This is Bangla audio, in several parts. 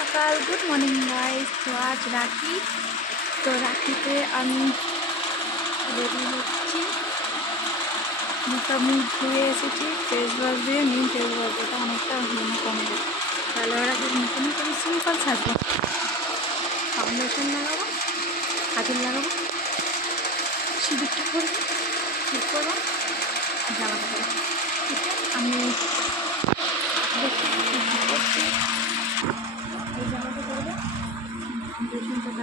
সকাল গুড মর্নিং গাইস তো আজ রাখি। তো রাখিতে আমি রেডি হচ্ছি। মুখটা মুখ ধুয়ে এসেছি। ফেস ওয়াশ দিয়ে নিউ ফেস ওয়াশ এটা অনেকটা কমে যায় তাহলে ওরা মুখে মুখে আমি সিম্পল থাকব ফাউন্ডেশন লাগাবো, হাতের লাগাবো। সিঁদুরটা করব ঠিক করব জামা কাপড়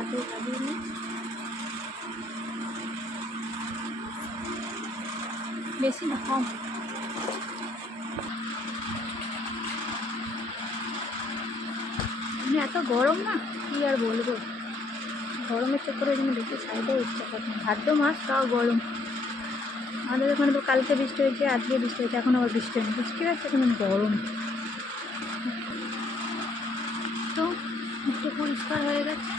কাটিয়ে কাটিয়ে নিই বেশি না, কম। মানে এত গরম না, কি আর বলব? গরমের চক্করে জন্য বেশি সাইডে ইচ্ছা করে। ভাদ্র মাস, তাও গরম। আমাদের ওখানে তো কালকে বৃষ্টি হয়েছে, আজকে বৃষ্টি হয়েছে, এখন আবার বৃষ্টি হয়নি। বৃষ্টি হচ্ছে কিন্তু গরম। তো, একটু পরিষ্কার হয়ে গেছে।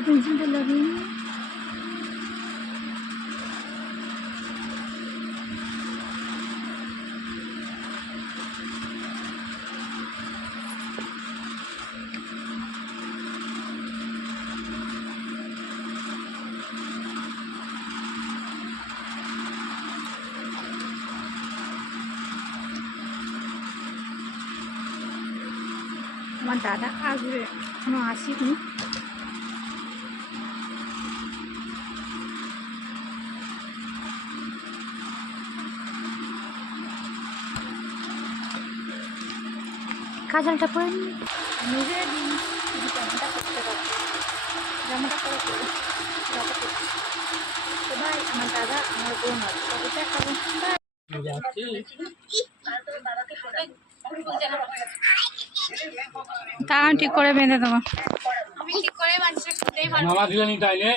আইব্রো পেন্সিলটা লাগিয়ে নিই আমার দাদা আসবে এখনও আসেনি কাজলটা পরে নি নিজে দিন জামাটা করতে পারছি জামাটা করছি। তো ভাই আমার দাদা আমার বোন আছে তবে Bye. তা ঠিক করে বেঁধে দেবো। আমি ঠিক করে খুঁজেই মামা তাইলে?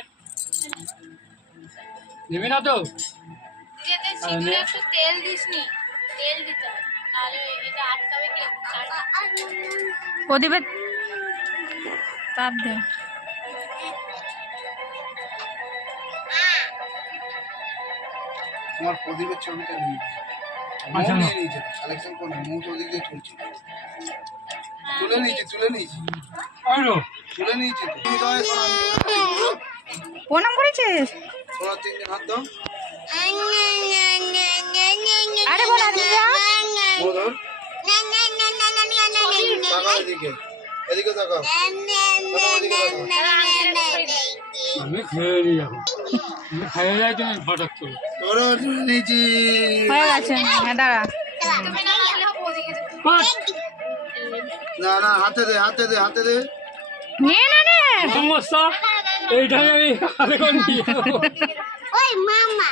নেবে না তো? যেতে সিঁদুরে একটু তেল দিসনি। তেল দিতে হবে নাহলে এটা আটকাবে কি প্রদীপের তাপ দে। তোমার প্রদীপের ছবিটা নিয়ে আচ্ছা, নিয়েছে কালেকশন করে মৌ ওদিক দিয়ে তুলছে তুলে নিয়েছি তুলে নিয়েছি। তুলে নিয়েছি প্রণাম করেছিস? সোনার তিনজন হাত দাও। তাকাও এদিকে। এদিকে আমি খেয়ে নিই এখন। আমি খেয়ে যাই তুমি ফটাক করে। তোরও নিয়েছি হয়ে গেছে। হ্যাঁ দাঁড়া। না। না না হাতে দে হাতে দে হাতে দে। না সমস্যা? এইটাই আমি হাতে করে ওই মামা।